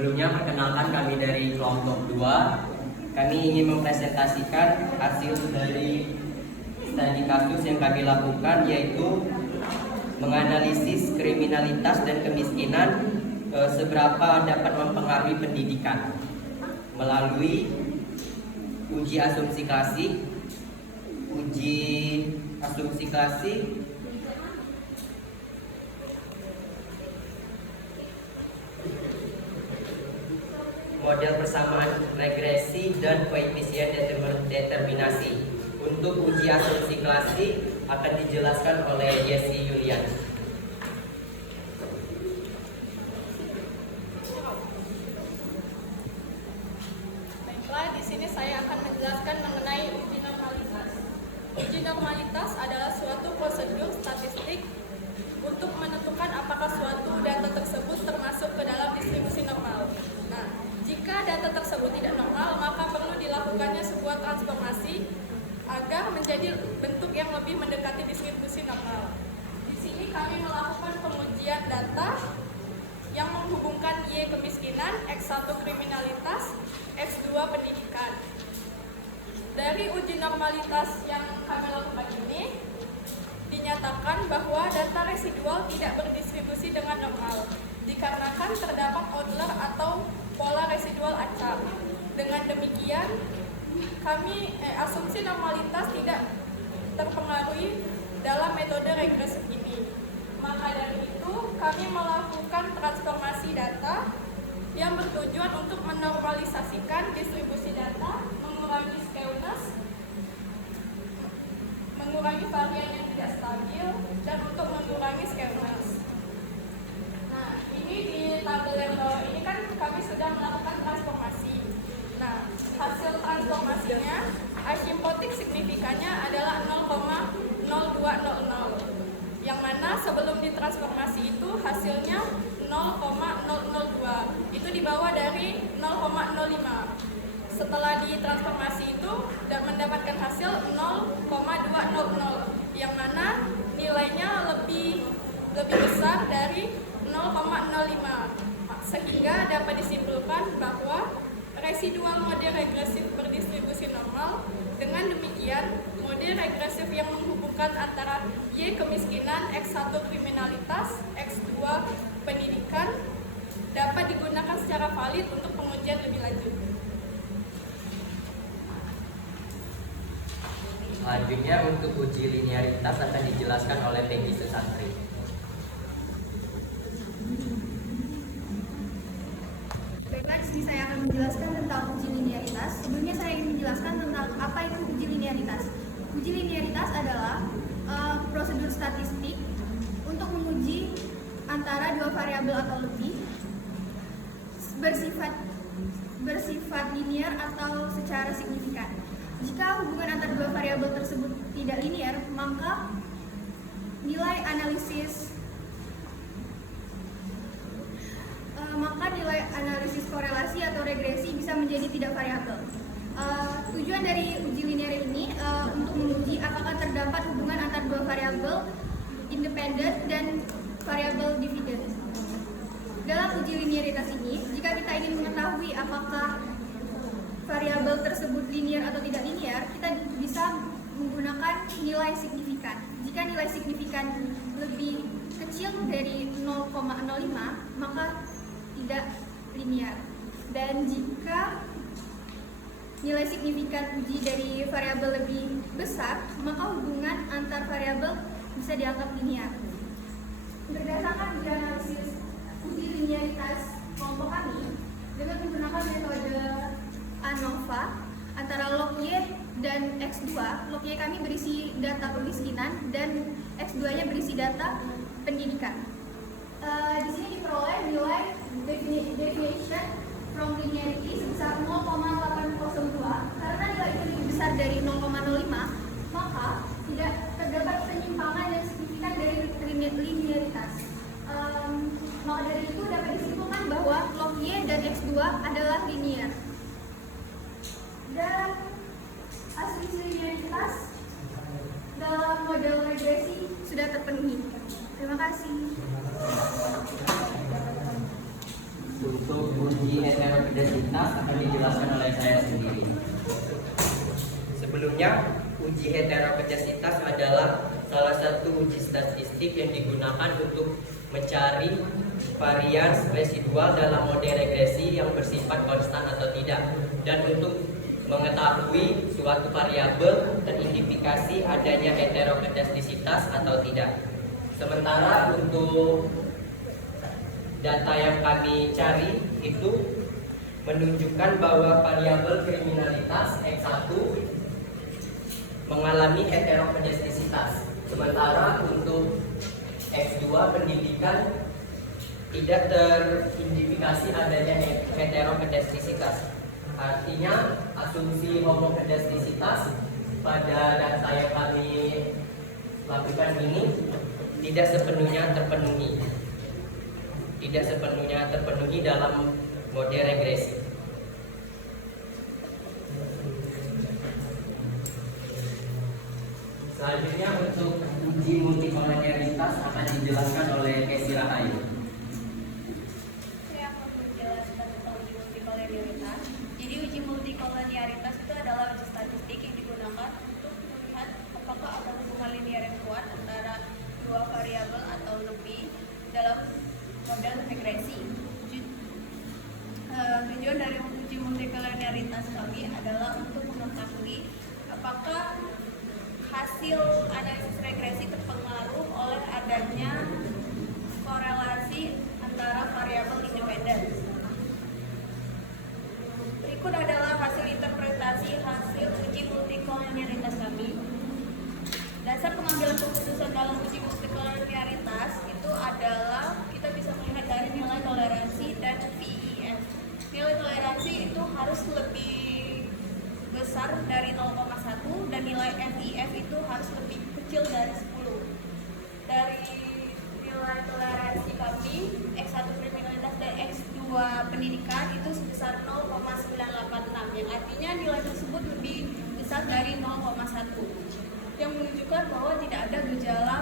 Sebelumnya perkenalkan kami dari kelompok 2. Kami ingin mempresentasikan hasil dari studi kasus yang kami lakukan, yaitu menganalisis kriminalitas dan kemiskinan seberapa dapat mempengaruhi pendidikan melalui uji asumsi klasik, model persamaan regresi, dan koefisien determinasi. Untuk uji asumsi klasik akan dijelaskan oleh Jesse Yulian. Baiklah, di sini saya akan menjelaskan mengenai uji normalitas. Uji normalitas adalah suatu prosedur statistik untuk menentukan apakah suatu data tersebut termasuk ke dalam distribusi normal. Nah, jika data tersebut tidak normal, maka perlu dilakukannya sebuah transformasi agar menjadi bentuk yang lebih mendekati distribusi normal. Di sini kami melakukan pengujian data yang menghubungkan Y kemiskinan, X1 kriminalitas, X2 pendidikan. Dari uji normalitas yang kami lakukan ini, dinyatakan bahwa data residual tidak berdistribusi dengan normal, dikarenakan terdapat outlier atau pola residual acak. Dengan demikian, asumsi normalitas tidak terpengaruhi dalam metode regresif ini. Maka dari itu, kami melakukan transformasi data yang bertujuan untuk menormalisasikan distribusi data, mengurangi skewness, mengurangi varian yang tidak stabil, dan untuk mengurangi skewness. Nah, ini di tabel yang bawah ini kan kami sudah melakukan transformasi. Nah, hasil transformasinya, asymptotic signifikannya adalah 0,0200, yang mana sebelum ditransformasi itu hasilnya 0,002, itu di bawah dari 0,05. Setelah ditransformasi itu mendapatkan hasil 0,200, yang mana nilainya lebih besar dari 0,05, sehingga dapat disimpulkan bahwa residual model regresif berdistribusi normal. Dengan demikian, model regresif yang menghubungkan antara Y kemiskinan, X1 kriminalitas, X2 pendidikan dapat digunakan secara valid untuk pengujian lebih lanjut. Selanjutnya untuk uji linearitas akan dijelaskan oleh Peggy Susantri. Baiklah, di sini saya akan menjelaskan tentang uji linearitas. Sebelumnya saya ingin menjelaskan tentang apa itu uji linearitas. Uji linearitas adalah prosedur statistik untuk menguji antara dua variabel atau lebih bersifat linear atau secara signifikan. Jika hubungan antara dua variabel tersebut tidak linear, maka nilai analisis korelasi atau regresi bisa menjadi tidak variabel. Tujuan dari uji linear ini untuk menguji apakah terdapat hubungan antara dua variabel independen dan variabel dividend. Dalam uji linearitas ini, jika kita ingin mengetahui apakah variabel tersebut linear atau tidak linear, kita bisa menggunakan nilai signifikan. Jika nilai signifikan lebih kecil dari 0,05, maka tidak linear. Dan jika nilai signifikan uji dari variabel lebih besar, maka hubungan antar variabel bisa dianggap linear. Berdasarkan uji analisis uji linearitas kelompok kami, dengan menggunakan metode ANOVA antara log Y dan X2, log Y kami berisi data kemiskinan dan X2-nya berisi data pendidikan. Di sini diperoleh nilai deviation from linearity sebesar 0,802. Karena nilai itu lebih besar dari 0,05, maka tidak terdapat penyimpangan yang signifikan dari linearitas. Maka dari itu dapat disimpulkan bahwa log Y dan X2 adalah linear. Dan asumsi linearitas dalam model regresi sudah terpenuhi. Terima kasih. Untuk uji heterogeneisitas akan dijelaskan oleh saya sendiri. Sebelumnya, uji heterogeneisitas adalah salah satu uji statistik yang digunakan untuk mencari varian residual dalam model regresi yang bersifat konstan atau tidak, dan untuk mengetahui suatu variabel teridentifikasi adanya heterogeneisitas atau tidak. Sementara untuk data yang kami cari itu menunjukkan bahwa variabel kriminalitas X1 mengalami heterogeneisitas, sementara untuk X2 pendidikan tidak teridentifikasi adanya heterogeneisitas. Artinya asumsi homogeneisitas pada data yang kami lakukan ini tidak sepenuhnya terpenuhi dalam model regresi. Selanjutnya untuk uji multikolonialitas akan dijelaskan oleh Kesi Rahayu. Saya akan menjelaskan tentang uji multikolonialitas. Jadi uji multikolonialitas itu adalah uji statistik yang digunakan untuk melihat apakah ada hubungan linear yang kuat antara dua variabel atau lebih dalam model regresi. Tujuan dari uji multikolonialitas kami adalah untuk mengetahui apakah hasil analisis regresi terpengaruh oleh adanya korelasi antara variabel independen. Berikut adalah hasil interpretasi hasil uji multikolonialitas kami. Dasar pengambilan keputusan dalam uji multikolonialitas itu adalah kita bisa melihat dari nilai toleransi dan VIF. Nilai toleransi itu harus lebih besar dari 0,1 dan nilai FIF itu harus lebih kecil dari 10. Dari nilai toleransi kami X1 kriminalitas dan X2 pendidikan itu sebesar 0,986, yang artinya nilai tersebut lebih besar dari 0,1, yang menunjukkan bahwa tidak ada gejala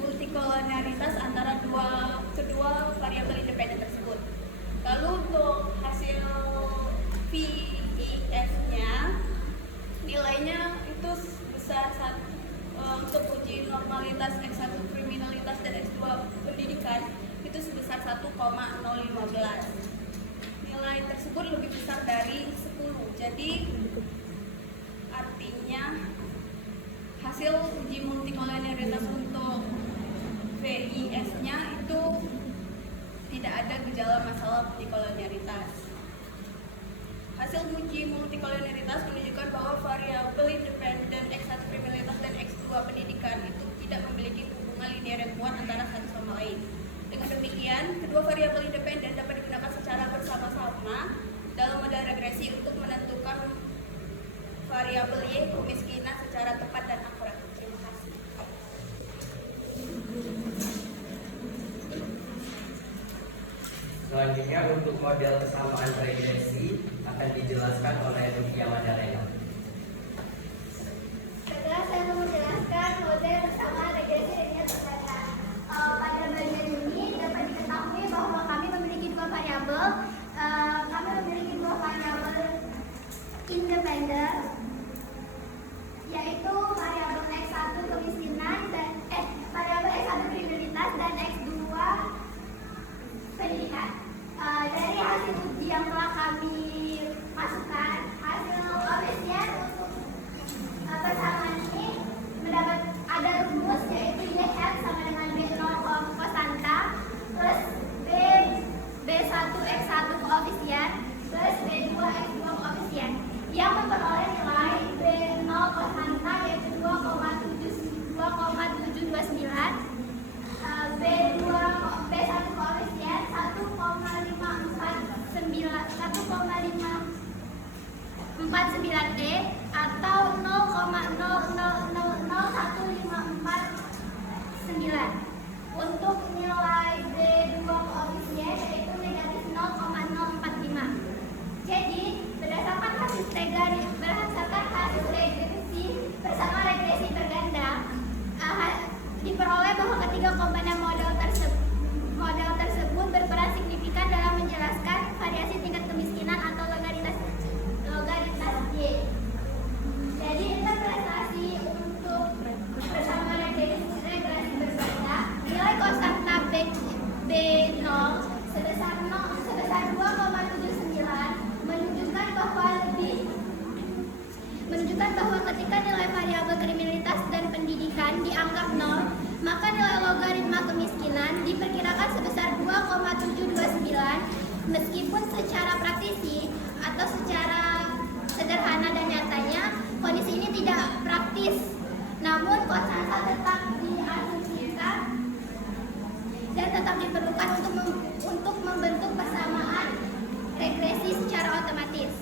multikolonialitas antara kedua variabel independen tersebut. Lalu untuk hasil VIF-nya nilainya itu besar untuk uji normalitas X1 kriminalitas dan X2 pendidikan itu sebesar 1,015. Nilai tersebut lebih besar dari 10. Jadi artinya hasil uji multikolonialitas untuk VIF-nya itu tidak ada gejala masalah multikolonialitas. Hasil uji multikolonialitas menunjukkan bahwa variabel independen X1 kriminalitas dan X2 pendidikan itu tidak memiliki hubungan linear yang kuat antara satu sama lain. Dengan demikian, kedua variabel independen dapat digunakan secara bersama-sama dalam model regresi untuk menentukan variabel Y kemiskinan secara tepat dan akurat. Terima kasih. Selanjutnya untuk model kesamaan regresi akan dijelaskan oleh Rukia Madalena. Setelah saya menjelaskan model kesamaan regresi dengan terdata, pada bagian ini dapat diketahui bahwa kami memiliki dua variabel. Kami memiliki dua variabel independen, yaitu variabel X1 kemiskinan dan variabel X1 kriminalitas dan X2 pendidikan. Dari hasil uji yang telah kami masukkan, hasil OS-nya ketika nilai variabel kriminalitas dan pendidikan dianggap 0, maka nilai logaritma kemiskinan diperkirakan sebesar 2,729, meskipun secara praktisi atau secara sederhana dan nyatanya kondisi ini tidak praktis. Namun konsensa tetap diasumsikan dan tetap diperlukan untuk membentuk persamaan regresi secara otomatis.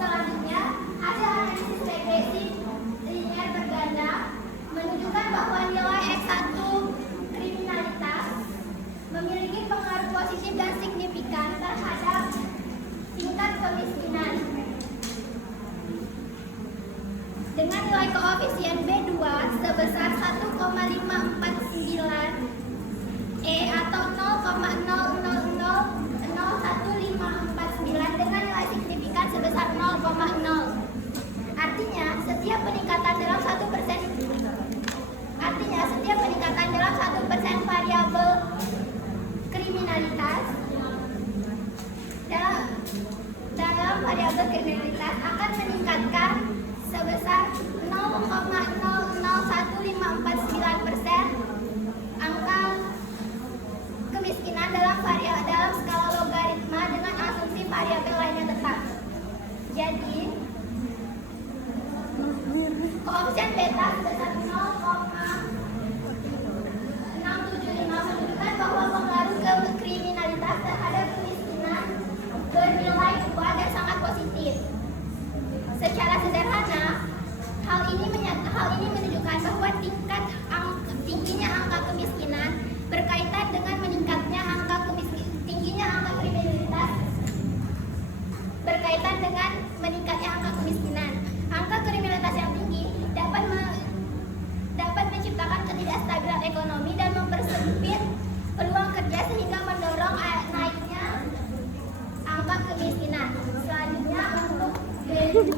Selanjutnya, hasil analisis regresi linier berganda menunjukkan bahwa nilai X1 kriminalitas memiliki pengaruh positif dan signifikan terhadap tingkat kemiskinan. Dengan nilai koefisien B2 sebesar 1,549 atau 0,000159 dengan nilai signifikan sebesar 0,0. Artinya, setiap peningkatan dalam 1% variabel kriminalitas dalam variabel kriminalitas akan meningkatkan sebesar 0,001549% angka kemiskinan dalam skala logaritma dengan asumsi variabel lainnya tetap. Jadi, koefisien beta sebesar 0,675 menunjukkan bahwa pengaruh kriminalitas terhadap kemiskinan bernilai 2 dan sangat positif. Secara sederhana, hal ini menunjukkan bahwa tingginya angka kemiskinan berkaitan dengan tingginya angka kriminalitas berkaitan dengan meningkatnya angka kemiskinan. Angka kriminalitas yang tinggi dapat menciptakan ketidakstabilan ekonomi dan mempersempit peluang kerja sehingga mendorong naiknya angka kemiskinan. Selanjutnya untuk B2